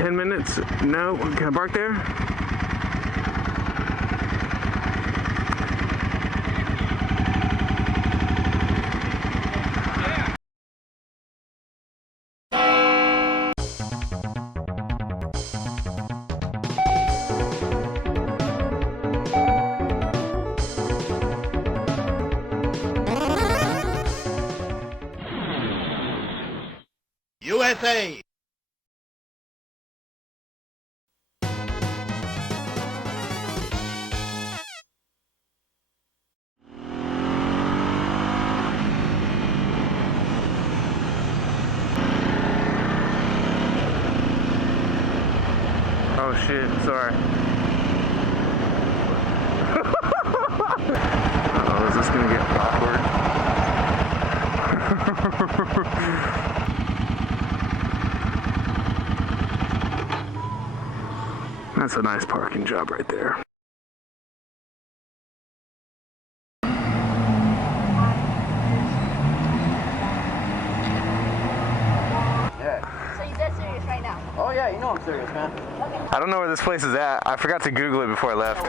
10 minutes. No, can I park there? USA. Oh shit, sorry. Uh-oh, is this gonna get awkward? That's a nice parking job right there. So you dead serious right now? Oh yeah, you know I'm serious, man. Okay. I don't know where this place is at. I forgot to Google it before I left.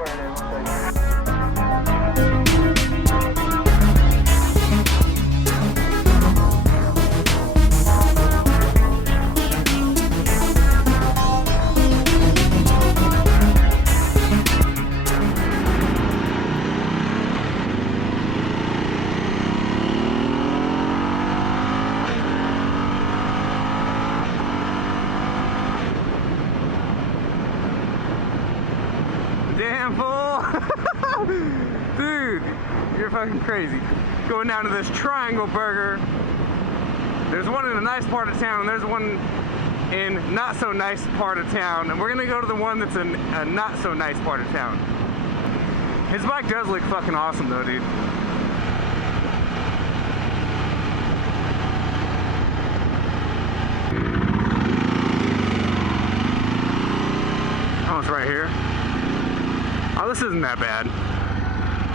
Damn fool! Dude, you're fucking crazy. Going down to this Triangle Burger. There's one in a nice part of town, and there's one in not so nice part of town, and we're gonna go to the one that's in a not so nice part of town. His bike does look fucking awesome though, dude. Oh, it's right here. Oh, this isn't that bad.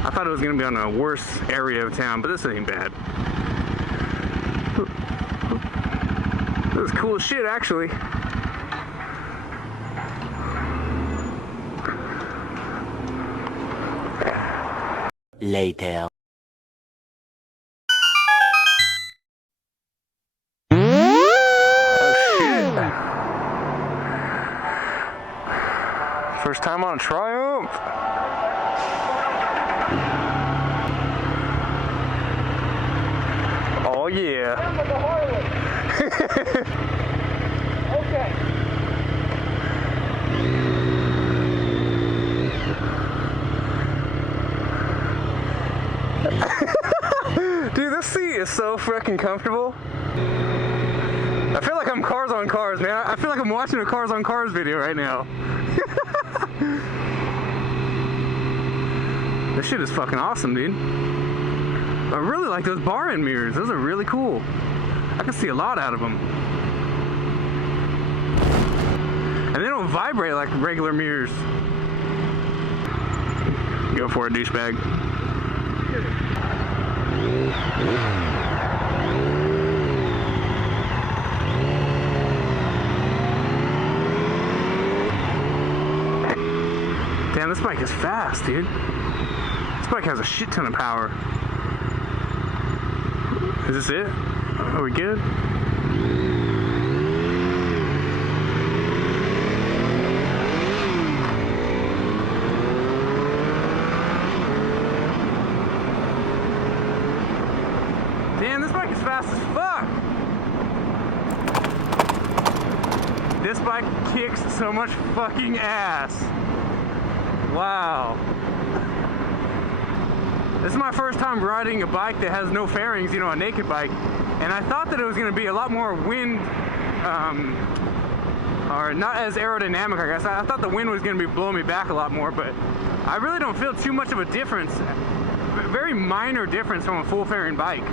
I thought it was gonna be on a worse area of town, but this ain't bad. This is cool as shit, actually. Later. First time on Triumph. Oh yeah. Okay. Dude, this seat is so freaking comfortable. I feel like I'm Cars on Cars, man. I feel like I'm watching a Cars on Cars video right now. This shit is fucking awesome, dude. I really like those bar end mirrors. Those are really cool. I can see a lot out of them. And they don't vibrate like regular mirrors. Go for it, douchebag. Damn, this bike is fast, dude. This bike has a shit ton of power. Is this it? Are we good? Damn, this bike is fast as fuck. This bike kicks so much fucking ass. Wow. This is my first time riding a bike that has no fairings, you know, a naked bike. And I thought that it was going to be a lot more wind, or not as aerodynamic, I guess. I thought the wind was going to be blowing me back a lot more, but I really don't feel too much of a difference. Very minor difference from a full fairing bike.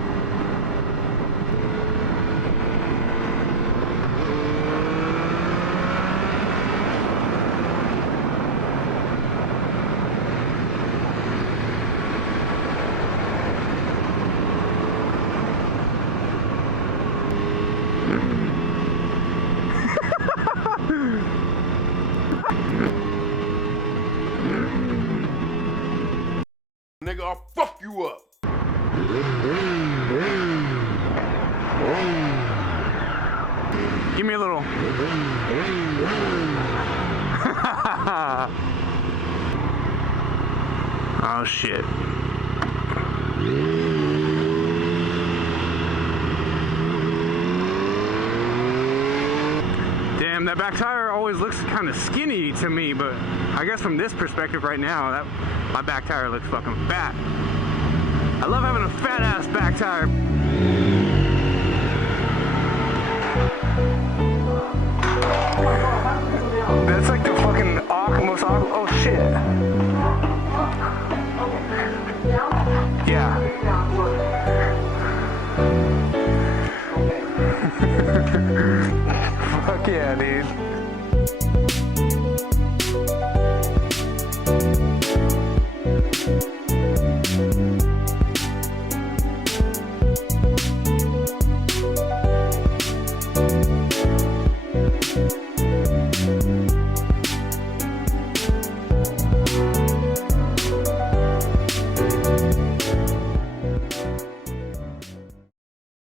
Nigga, I'll fuck you up. Give me a little. Oh shit. Damn, that back tire always looks kind of skinny to me, but I guess from this perspective right now, my back tire looks fucking fat. I love having a fat ass back tire. That's like the fucking most awkward. Oh shit. Yeah. Fuck yeah, dude.